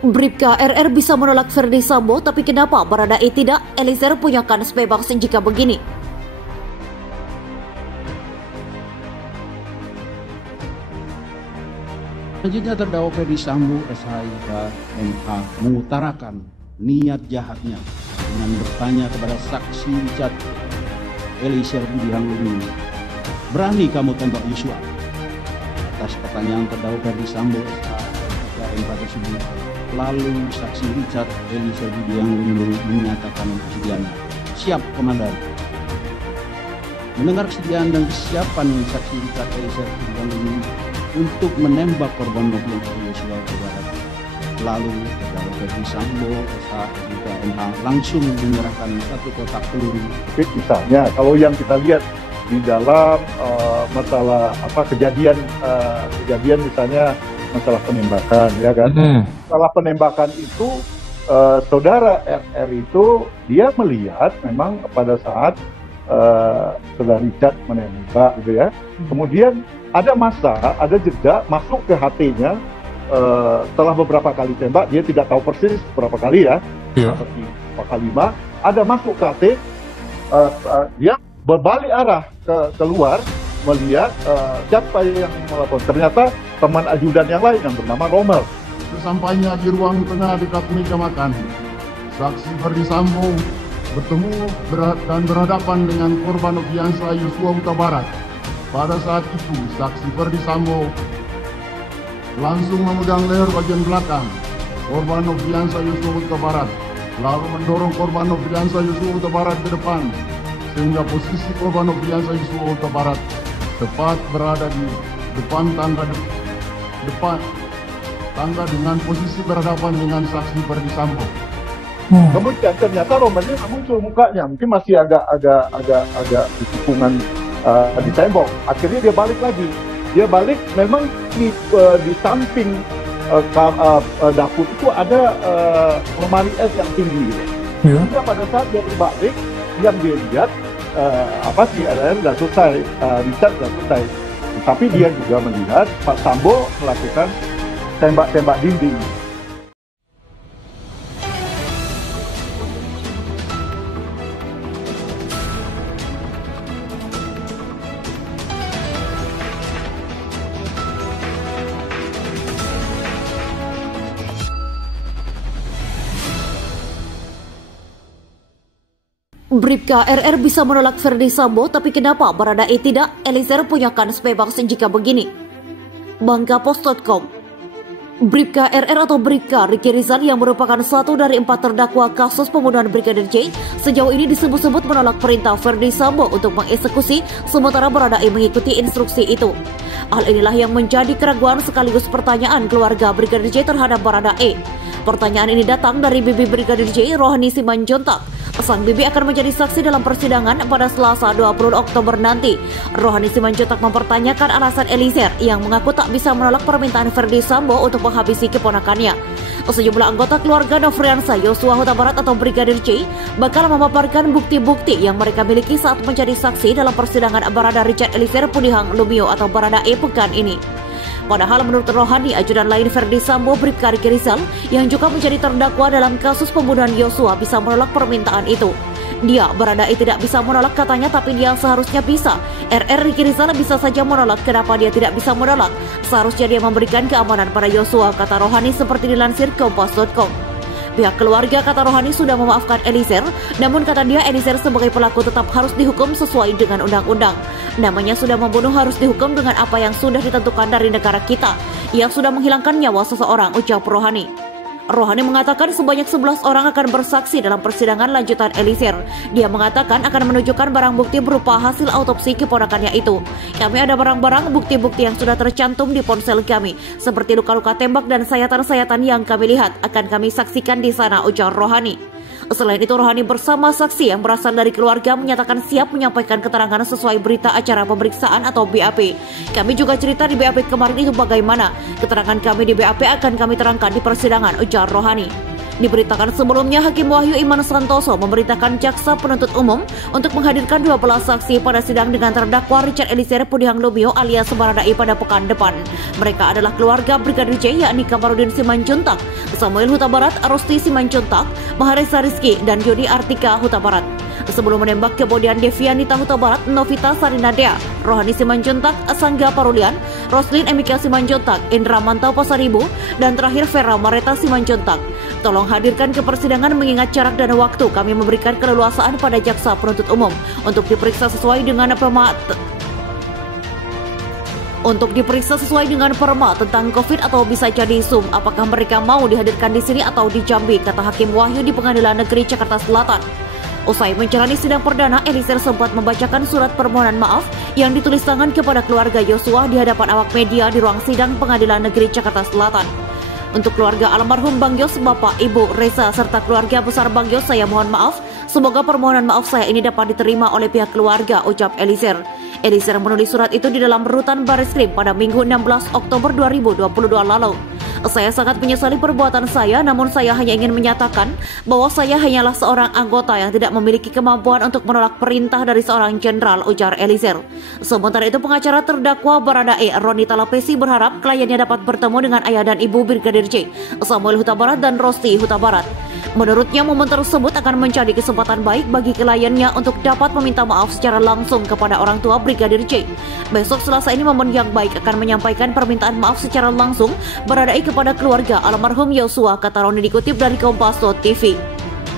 Bribka RR bisa menolak Verdi Sambo, tapi kenapa Baradae tidak? Eliezer punya kans bebas jika begini. Selanjutnya terdakwa Verdi Sambo SH mengutarakan niat jahatnya dengan bertanya kepada saksi Richard Eliezer Budiang Lumiu, "Berani kamu tembak Yosua?" Atas pertanyaan terdakwa Verdi Sambo SH tersebut, lalu saksi Richard Eliezer Budiang Lumiu menyatakan kesediaannya. "Siap, Komandan." Mendengar kesediaan dan kesiapan saksi Richard Eliezer Budiang Lumiu untuk menembak korban Nofriansah Yosua Huta Barat, lalu terdakwa Verdi Sambo SH langsung menyerahkan satu kotak peluru. Misalnya kalau yang kita lihat di dalam masalah kejadian misalnya masalah penembakan, ya kan? Masalah penembakan itu saudara RR itu dia melihat memang pada saat saudara Richard menembak, gitu ya. Kemudian ada jeda masuk ke HT-nya setelah beberapa kali tembak, dia tidak tahu persis berapa kali ya, seperti 4 kali 5, ada masuk ke HT, dia berbalik arah keluar melihat siapa yang melakukan. Ternyata teman ajudan yang lain yang bernama Rommel. Sesampainya di ruang tengah dekat meja makan, saksi Verdi Sambo bertemu dan berhadapan dengan korban Nofriansah Yosua Huta Barat. Pada saat itu, saksi Verdi Sambo langsung memegang leher bagian belakang korban Nofriansah Yosua Huta Barat, lalu mendorong korban Nofriansah Yosua Huta Barat ke depan, sehingga posisi korban Nofriansah Yosua Huta Barat tepat berada di depan tangga dengan posisi berhadapan dengan saksi Verdi Sambo. Kemudian ternyata Romelnya muncul mukanya, mungkin masih agak di tikungan di tembok. Akhirnya dia balik lagi. Dia balik memang di samping dapur itu ada lemari es yang tinggi. Sehingga pada saat dia berbalik, yang dia lihat si RR sudah selesai, Richard sudah selesai. Tapi dia juga melihat Pak Sambo melakukan tembak-tembak dinding. Bribka RR bisa menolak Verdi Sambo, tapi kenapa Baradae tidak? Eliezer punya kans bebas jika begini. Bangkapos.com. Bribka RR atau Bribka Ricky Rizal yang merupakan satu dari 4 terdakwa kasus pembunuhan Brigadir J sejauh ini disebut-sebut menolak perintah Verdi Sambo untuk mengeksekusi, sementara Baradae mengikuti instruksi itu. Hal inilah yang menjadi keraguan sekaligus pertanyaan keluarga Brigadir J terhadap Baradae. Pertanyaan ini datang dari bibi Brigadir J, Rohani Simanjuntak. Sang bibi akan menjadi saksi dalam persidangan pada Selasa 20 Oktober nanti. Rohani Simanjuntak mempertanyakan alasan Eliezer yang mengaku tak bisa menolak permintaan Verdi Sambo untuk menghabisi keponakannya. Sejumlah anggota keluarga Nofriansah Yosua Huta Barat atau Brigadir J bakal memaparkan bukti-bukti yang mereka miliki saat menjadi saksi dalam persidangan Barada Richard Eliezer Budiang Lumiu atau Baradae pekan ini. Padahal menurut Rohani, ajudan lain Verdi Sambo, Bribka Ricky Rizal, yang juga menjadi terdakwa dalam kasus pembunuhan Yosua bisa menolak permintaan itu. Dia, Baradae, tidak bisa menolak katanya, tapi dia seharusnya bisa. RR Ricky Rizal bisa saja menolak. Kenapa dia tidak bisa menolak? Seharusnya dia memberikan keamanan pada Yosua, kata Rohani seperti dilansir Kompas.com. Pihak keluarga, kata Rohani, sudah memaafkan Eliezer, namun kata dia Eliezer sebagai pelaku tetap harus dihukum sesuai dengan undang-undang. Namanya sudah membunuh, harus dihukum dengan apa yang sudah ditentukan dari negara kita, yang sudah menghilangkan nyawa seseorang, ucap Rohani. Rohani mengatakan sebanyak 11 orang akan bersaksi dalam persidangan lanjutan Eliezer. Dia mengatakan akan menunjukkan barang bukti berupa hasil autopsi keponakannya itu. Kami ada barang-barang bukti-bukti yang sudah tercantum di ponsel kami, seperti luka-luka tembak dan sayatan-sayatan yang kami lihat, akan kami saksikan di sana, ujar Rohani. Selain itu, Rohani bersama saksi yang berasal dari keluarga menyatakan siap menyampaikan keterangan sesuai berita acara pemeriksaan atau BAP. Kami juga cerita di BAP kemarin itu bagaimana. Keterangan kami di BAP akan kami terangkan di persidangan, ujar Rohani. Diberitakan sebelumnya, Hakim Wahyu Iman Santoso memerintahkan jaksa penuntut umum untuk menghadirkan 12 saksi pada sidang dengan terdakwa Richard Eliezer Pudihang Lumiu alias Baradae pada pekan depan. Mereka adalah keluarga Brigadir J, yakni Kamarudin Simanjuntak, Samuel Huta Barat, Rosti Simanjuntak, Maharesa Rizky, dan Yudi Artika Huta Barat. Sebelum menembak kemudian Devianita Huta Barat, Novita Sarinadea, Rohani Simanjuntak, Sangga Parulian, Roslin Emika Simanjuntak, Indra Mantau Pasaribu, dan terakhir Vera Mareta Simanjuntak. Tolong hadirkan ke persidangan mengingat jarak dan waktu. Kami memberikan keleluasaan pada jaksa penuntut umum untuk diperiksa sesuai dengan perma tentang COVID atau bisa jadi Zoom. Apakah mereka mau dihadirkan di sini atau di Jambi, kata Hakim Wahyu di Pengadilan Negeri Jakarta Selatan. Usai menjalani sidang perdana, Eliezer sempat membacakan surat permohonan maaf yang ditulis tangan kepada keluarga Yosua di hadapan awak media di ruang sidang Pengadilan Negeri Jakarta Selatan. Untuk keluarga almarhum Bang Yos, Bapak, Ibu, Reza, serta keluarga besar Bang Yos, saya mohon maaf. Semoga permohonan maaf saya ini dapat diterima oleh pihak keluarga, ucap Eliezer. Eliezer menulis surat itu di dalam rutan Bareskrim pada Minggu 16 Oktober 2022 lalu. Saya sangat menyesali perbuatan saya, namun saya hanya ingin menyatakan bahwa saya hanyalah seorang anggota yang tidak memiliki kemampuan untuk menolak perintah dari seorang jenderal, ujar Eliezer. Sementara itu, pengacara terdakwa Baradae, Roni Talapesi, berharap kliennya dapat bertemu dengan ayah dan ibu Brigadir J, Samuel Huta Barat dan Rosti Huta Barat. Menurutnya, momen tersebut akan menjadi kesempatan baik bagi kliennya untuk dapat meminta maaf secara langsung kepada orang tua Brigadir J. Besok Selasa ini momen yang baik akan menyampaikan permintaan maaf secara langsung Baradae kepada keluarga almarhum Yosua, kata Roni dikutip dari Kompas.tv.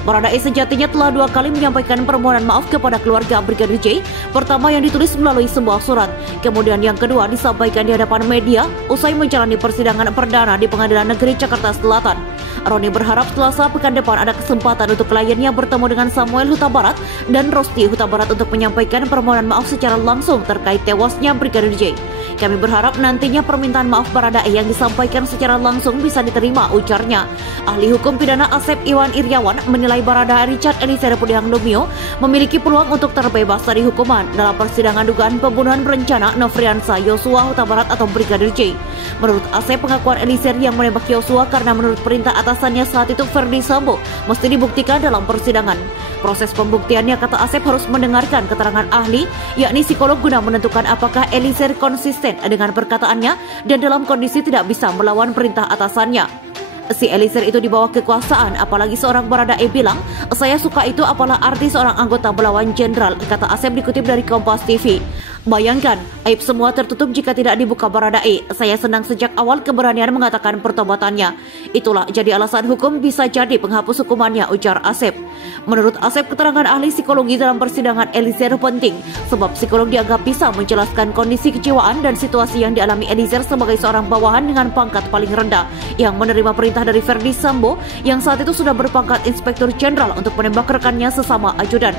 Baradae sejatinya telah 2 kali menyampaikan permohonan maaf kepada keluarga Brigadir J. Pertama yang ditulis melalui sebuah surat, kemudian yang kedua disampaikan di hadapan media usai menjalani persidangan perdana di Pengadilan Negeri Jakarta Selatan. Roni berharap Selasa pekan depan ada kesempatan untuk kliennya bertemu dengan Samuel Huta Barat dan Rosti Huta Barat untuk menyampaikan permohonan maaf secara langsung terkait tewasnya Brigadir J. Kami berharap nantinya permintaan maaf Baradae yang disampaikan secara langsung bisa diterima, ujarnya. Ahli hukum pidana Asep Iwan Iryawan menilai Baradae Richard Eliezer Pudihang Lumiu memiliki peluang untuk terbebas dari hukuman dalam persidangan dugaan pembunuhan berencana Nofriansah Yosua Huta Barat atau Brigadir J. Menurut Asep, pengakuan Eliezer yang menembak Yosua karena menurut perintah atasannya saat itu Verdi Sambo mesti dibuktikan dalam persidangan. Proses pembuktiannya, kata Asep, harus mendengarkan keterangan ahli, yakni psikolog, guna menentukan apakah Eliezer konsisten dengan perkataannya dan dalam kondisi tidak bisa melawan perintah atasannya. Si Eliezer itu di bawah kekuasaan, apalagi seorang Baradae bilang, saya suka itu, apalah arti seorang anggota melawan jenderal, kata Asep dikutip dari Kompas TV. Bayangkan, aib semua tertutup jika tidak dibuka Baradae. Saya senang sejak awal keberanian mengatakan pertobatannya. Itulah jadi alasan hukum bisa jadi penghapus hukumannya, ujar Asep. Menurut Asep, keterangan ahli psikologi dalam persidangan Eliezer penting, sebab psikolog dianggap bisa menjelaskan kondisi kecewaan dan situasi yang dialami Eliezer sebagai seorang bawahan dengan pangkat paling rendah yang menerima perintah dari Verdi Sambo yang saat itu sudah berpangkat Inspektur Jenderal untuk menembak rekannya sesama ajudan.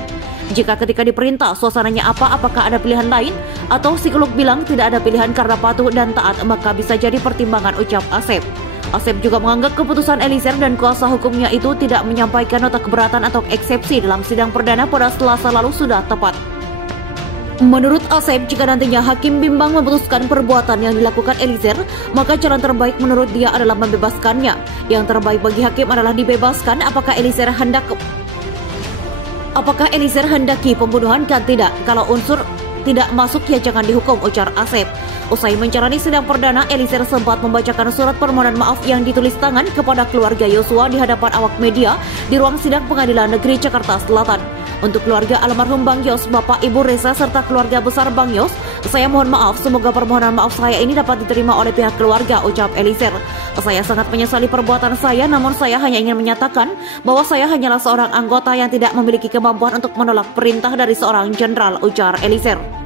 Jika ketika diperintah suasananya apakah ada pilihan lain? Atau psikolog bilang tidak ada pilihan karena patuh dan taat, maka bisa jadi pertimbangan, ucap Asep. Asep juga menganggap keputusan Eliezer dan kuasa hukumnya itu tidak menyampaikan nota keberatan atau eksepsi dalam sidang perdana pada Selasa lalu sudah tepat. Menurut Asep, jika nantinya hakim bimbang memutuskan perbuatan yang dilakukan Eliezer, maka jalan terbaik menurut dia adalah membebaskannya. Yang terbaik bagi hakim adalah dibebaskan. Apakah Eliezer hendaki pembunuhan? Kan tidak. Kalau unsur tidak masuk ya jangan dihukum, ujar Asep. Usai menjalani sidang perdana, Eliezer sempat membacakan surat permohonan maaf yang ditulis tangan kepada keluarga Yosua di hadapan awak media di ruang sidang Pengadilan Negeri Jakarta Selatan. Untuk keluarga almarhum Bang Yos, Bapak, Ibu, Reza, serta keluarga besar Bang Yos, saya mohon maaf, semoga permohonan maaf saya ini dapat diterima oleh pihak keluarga, ucap Eliezer. Saya sangat menyesali perbuatan saya, namun saya hanya ingin menyatakan bahwa saya hanyalah seorang anggota yang tidak memiliki kemampuan untuk menolak perintah dari seorang jenderal, ujar Eliezer.